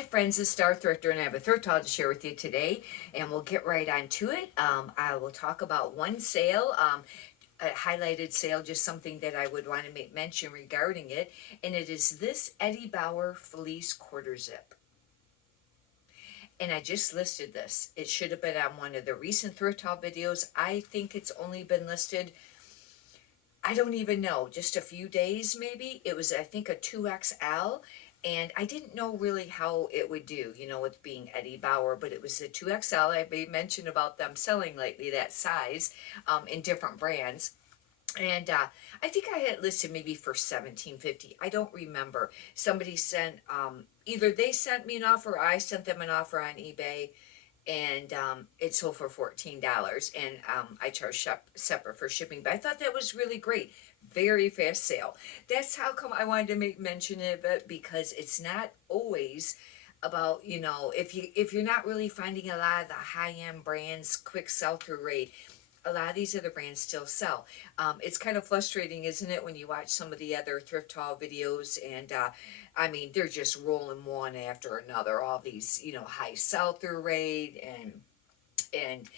Hi friends, it's Star Thrifter and I have a thrift haul to share with you today, and we'll get right on to it. I will talk about one sale, a highlighted sale, just something that I would want to make mention regarding it, and it is this Eddie Bauer fleece quarter zip. And I just listed this. It should have been on one of the recent thrift haul videos. I think it's only been listed, I don't even know, just a few days maybe. It was, I think, a 2XL, and I didn't know really how it would do, with being Eddie Bauer, but it was a 2XL. I made mention about them selling lately that size in different brands. And I think I had listed maybe for 17.50. I don't remember. Somebody sent, either they sent me an offer or I sent them an offer on eBay, and it sold for $14, and I charged separate for shipping. But I thought that was really great. Very fast sale. That's how come I wanted to make mention of it, because it's not always about, if you're not really finding a lot of the high-end brands quick sell-through rate. A lot of these other brands still sell. It's kind of frustrating, isn't it, when you watch some of the other thrift haul videos, and I mean, they're just rolling one after another, all these, high sell-through rate, and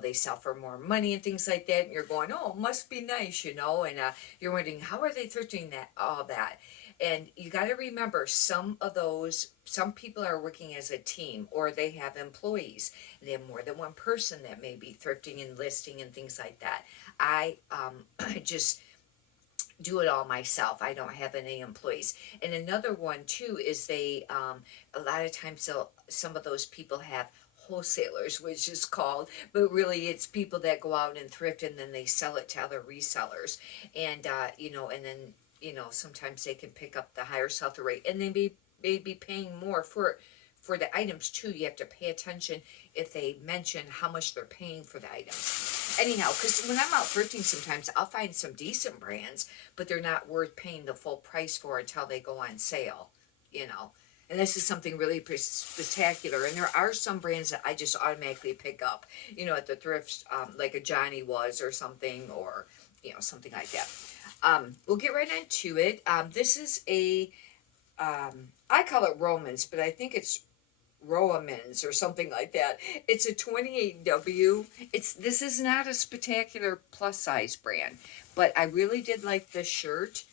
they sell for more money and things like that, and you're going, oh, must be nice, and you're wondering, how are they thrifting that, all that? And you got to remember, some people are working as a team, or they have employees. They have more than one person that may be thrifting and listing and things like that. I just do it all myself. I don't have any employees. And another one too is a lot of times some of those people have wholesalers, which is called, but really it's people that go out and thrift and then they sell it to other resellers. And and then sometimes they can pick up the higher sell-through rate, and they may be paying more for the items too. You have to pay attention if they mention how much they're paying for the items. Anyhow, because when I'm out thrifting, sometimes I'll find some decent brands, but they're not worth paying the full price for until they go on sale, And this is something really spectacular. And there are some brands that I just automatically pick up, at the thrift, like a Johnny was or something, or, something like that. We'll get right into it. This is I call it Romans, but I think it's Roamans or something like that. It's a 28W. This is not a spectacular plus size brand, but I really did like this shirt.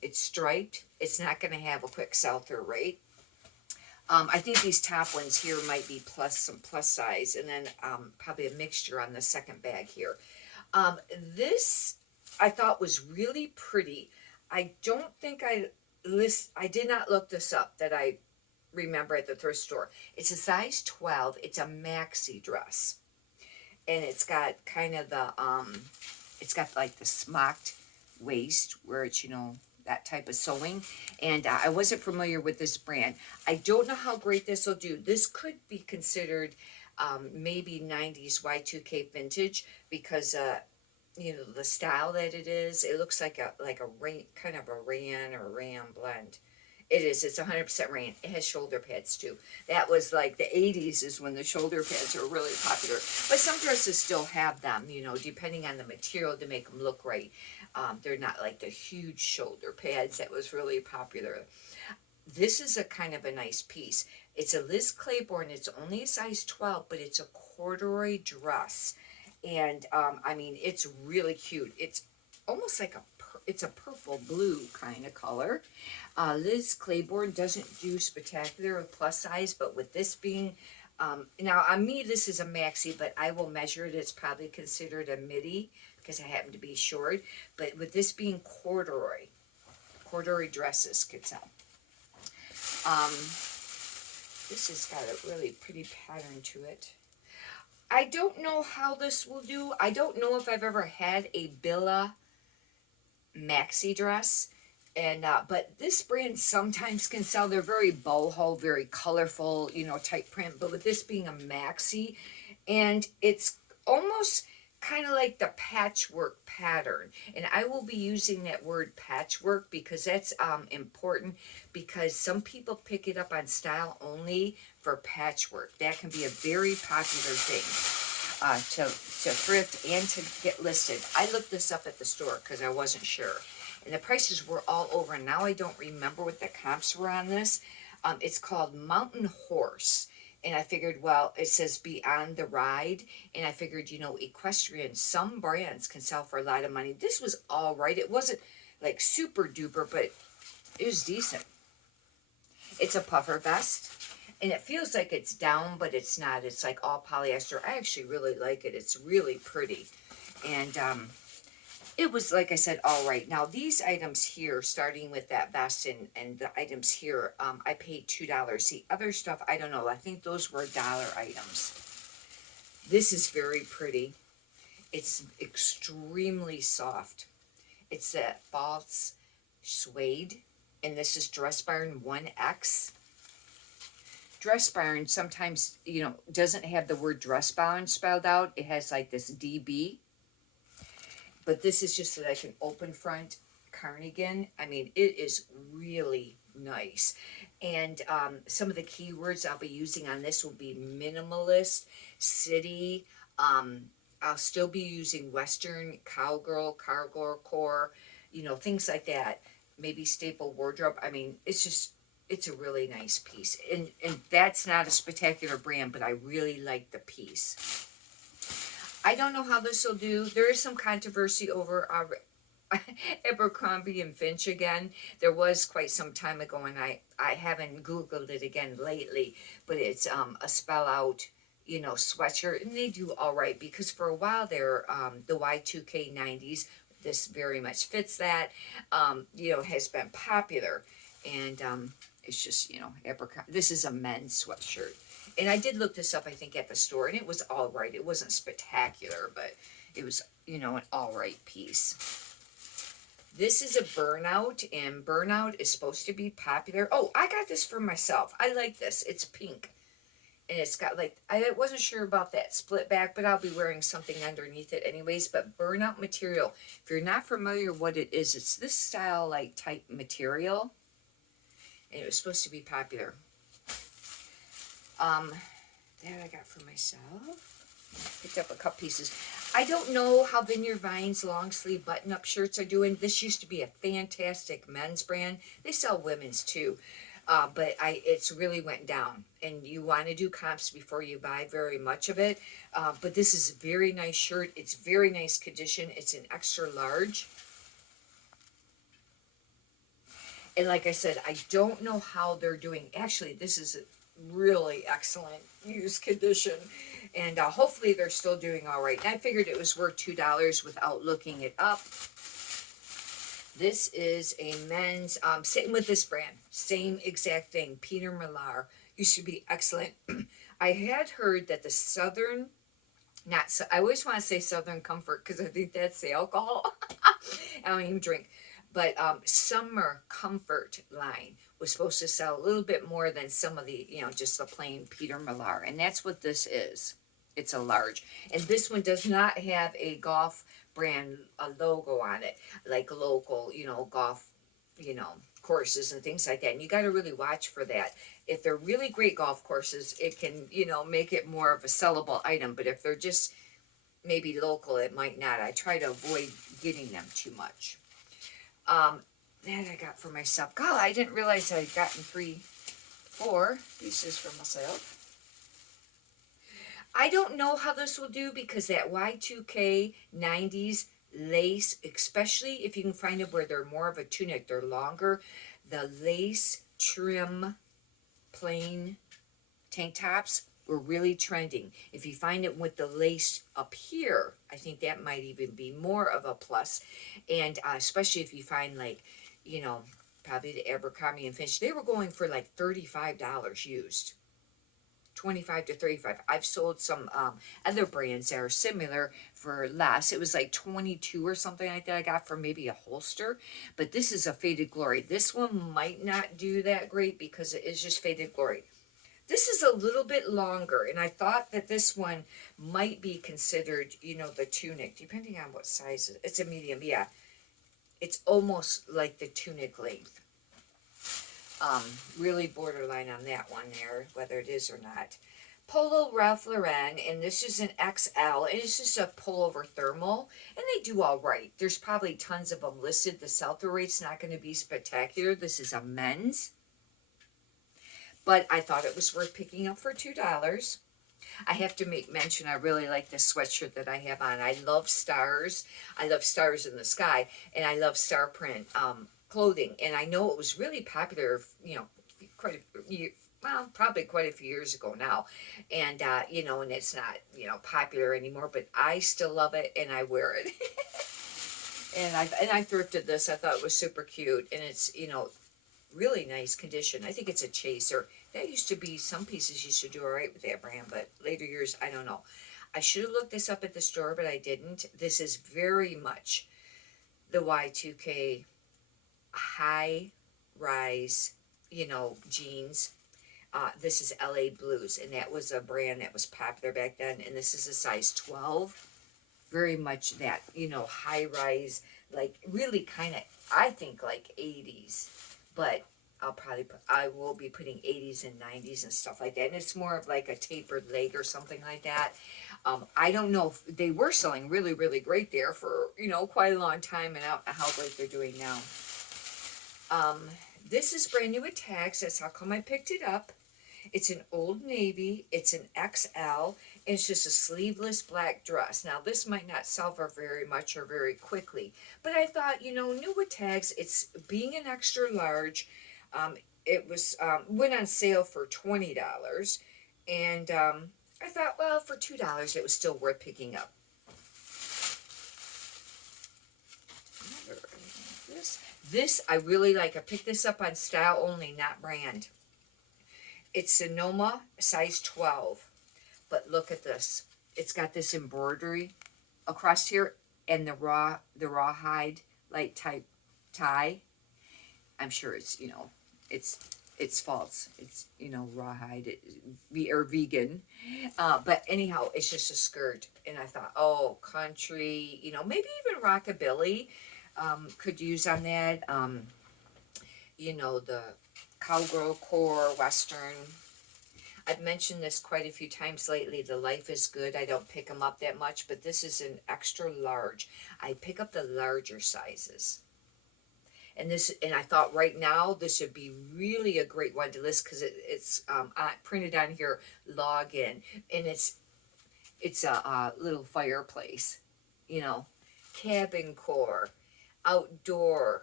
It's striped. It's not going to have a quick sell-through rate. I think these top ones here might be some plus size, and then probably a mixture on the second bag here. This I thought was really pretty. I don't think I did not look this up, that I remember at the thrift store. It's a size 12. It's a maxi dress, and it's got kind of it's got like the smocked waist where it's that type of sewing. And I wasn't familiar with this brand. I don't know how great this will do. This could be considered maybe 90s Y2K vintage, because the style that it is. It looks like a kind of a rayon or ram blend. It is. It's 100% rayon. It has shoulder pads too. That was like the 80s is when the shoulder pads were really popular. But some dresses still have them, depending on the material to make them look right. They're not like the huge shoulder pads that was really popular. This is a kind of a nice piece. It's a Liz Claiborne. It's only a size 12, but it's a corduroy dress. And I mean, it's really cute. It's almost like it's a purple blue kind of color. Liz Claiborne doesn't do spectacular with plus size, but with this being, now on me this is a maxi, but I will measure it. It's probably considered a midi because I happen to be short. But with this being corduroy dresses could sell. This has got a really pretty pattern to it. I don't know how this will do. I don't know if I've ever had a Billa maxi dress, and but this brand sometimes can sell. They're very boho, very colorful, type print. But with this being a maxi, and it's almost kind of like the patchwork pattern, and I will be using that word patchwork because that's important, because some people pick it up on style only for patchwork. That can be a very popular thing to thrift and to get listed. I looked this up at the store because I wasn't sure, and the prices were all over. Now I don't remember what the comps were on this. It's called Mountain Horse. And I figured, well, it says Beyond the Ride. And I figured, equestrian, some brands can sell for a lot of money. This was all right. It wasn't like super duper, but it was decent. It's a puffer vest. And it feels like it's down, but it's not. It's like all polyester. I actually really like it. It's really pretty. And it was, like I said, all right. Now, these items here, starting with that vest and the items here, I paid $2. The other stuff, I don't know. I think those were dollar items. This is very pretty. It's extremely soft. It's that false suede. And this is Dress Barn 1X. Dress Barn sometimes, doesn't have the word Dress Barn spelled out. It has like this DB. But this is just like an open front cardigan. I mean, it is really nice. And some of the keywords I'll be using on this will be minimalist, city. I'll still be using Western, cowgirl, cargo core, things like that. Maybe staple wardrobe. I mean, it's a really nice piece. And that's not a spectacular brand, but I really like the piece. I don't know how this will do. There is some controversy over Abercrombie and Finch again. There was quite some time ago, and I haven't Googled it again lately, but it's a spell out, sweatshirt, and they do all right because for a while they're the Y2K 90s. This very much fits that, has been popular, and it's just, Abercrombie. This is a men's sweatshirt. And I did look this up, I think, at the store, and it was all right. It wasn't spectacular, but it was, an all right piece. This is a Burnout, and Burnout is supposed to be popular. Oh, I got this for myself. I like this. It's pink. And it's got, like, I wasn't sure about that split back, but I'll be wearing something underneath it anyways. But Burnout material, if you're not familiar what it is, it's this style, like, type material. And it was supposed to be popular. That I got for myself. Picked up a couple pieces. I don't know how Vineyard Vines long sleeve button up shirts are doing. This used to be a fantastic men's brand. They sell women's too. But it's really went down. And you want to do comps before you buy very much of it. But this is a very nice shirt. It's very nice condition. It's an extra large. And like I said, I don't know how they're doing. Actually, this is really excellent used condition, and hopefully they're still doing all right. And I figured it was worth $2 without looking it up. This is a men's, sitting with this brand, same exact thing. Peter Millar used to be excellent. I had heard that the Southern, I always want to say Southern Comfort because I think that's the alcohol. I don't even drink. But Summer Comfort line was supposed to sell a little bit more than some of the, just the plain Peter Millar. And that's what this is. It's a large. And this one does not have a golf brand logo on it, like local, golf, courses and things like that. And you got to really watch for that. If they're really great golf courses, it can, make it more of a sellable item. But if they're just maybe local, it might not. I try to avoid getting them too much. That I got for myself. God, I didn't realize I'd gotten 4 pieces for myself. I don't know how this will do because that Y2K 90s lace, especially if you can find it where they're more of a tunic, they're longer, the lace trim plain tank tops were really trending. If you find it with the lace up here, I think that might even be more of a plus. And especially if you find like, probably the Abercrombie and Finch, they were going for like $35 used. 25 to 35. I've sold some other brands that are similar for less. It was like 22 or something like that I got for maybe a holster. But this is a Faded Glory. This one might not do that great because it is just Faded Glory. This is a little bit longer, and I thought that this one might be considered, the tunic, depending on what size it is. It's a medium, yeah. It's almost like the tunic length. Really borderline on that one there, whether it is or not. Polo Ralph Lauren, and this is an XL, and it's just a pullover thermal, and they do all right. There's probably tons of them listed. The sell-through rate's not going to be spectacular. This is a men's. but I thought it was worth picking up for $2. I have to make mention, I really like this sweatshirt that I have on. I love stars. I love stars in the sky, and I love star print clothing. And I know it was really popular, you know, quite a year, well, probably quite a few years ago now. And, you know, and it's not, you know, popular anymore, but I still love it and I wear it. And I thrifted this. I thought it was super cute, and it's, you know, really nice condition. I think it's a chaser. That used to be, some pieces used to do all right with that brand, but later years, I don't know. I should have looked this up at the store, but I didn't. This is very much the Y2K high rise, you know, jeans. This is LA Blues, and that was a brand that was popular back then, and this is a size 12. Very much that, you know, high rise, like really kind of, I think like 80s, but I will be putting 80s and 90s and stuff like that, and it's more of like a tapered leg or something like that. I don't know if they were selling really, really great there for, you know, quite a long time, and I don't know how great they're doing now. This is brand new with tags. That's how come I picked it up. It's an Old Navy. It's an XL. And it's just a sleeveless black dress. Now, this might not sell for very much or very quickly, but I thought, you know, new with tags, it's being an extra large. It was went on sale for $20, and I thought, well, for $2, it was still worth picking up. This I really like. I picked this up on style only, not brand. It's Sonoma, size 12. But look at this. It's got this embroidery across here, and the rawhide like type tie. I'm sure it's, you know, it's false. It's, you know, rawhide or vegan. But anyhow, it's just a skirt, and I thought, oh, country, you know, maybe even rockabilly could use on that. You know, the cowgirl core, western. I've mentioned this quite a few times lately. The Life is Good. I don't pick them up that much, but this is an extra large. I pick up the larger sizes. And this, and I thought right now this would be really a great one to list because it's printed on here, log in, and it's a little fireplace, you know, cabin core, outdoor.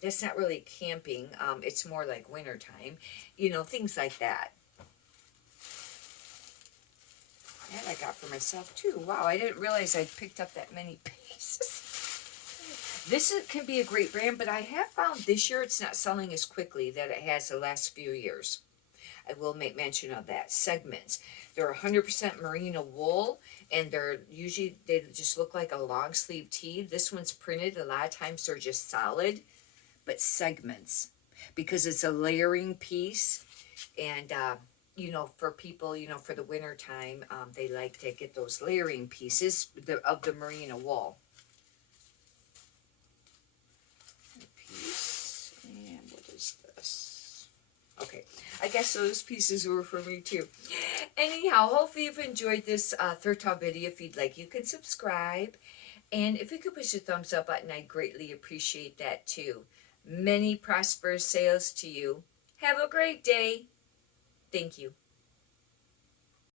That's not really camping. It's more like wintertime, you know, things like that. That I got for myself too. Wow, I didn't realize I picked up that many pieces. This can be a great brand, but I have found this year it's not selling as quickly that it has the last few years. I will make mention of that. Segments. They're 100% merino wool, and they just look like a long sleeve tee. This one's printed. A lot of times they're just solid, but segments, because it's a layering piece, and you know, for people, you know, for the winter time, they like to get those layering pieces of the merino wool. Piece, and what is this? Okay, I guess those pieces were for me too. Anyhow, hopefully you've enjoyed this thrift haul video. If you'd like, you can subscribe, and if you could push the thumbs up button, I'd greatly appreciate that too. Many prosperous sales to you. Have a great day. Thank you.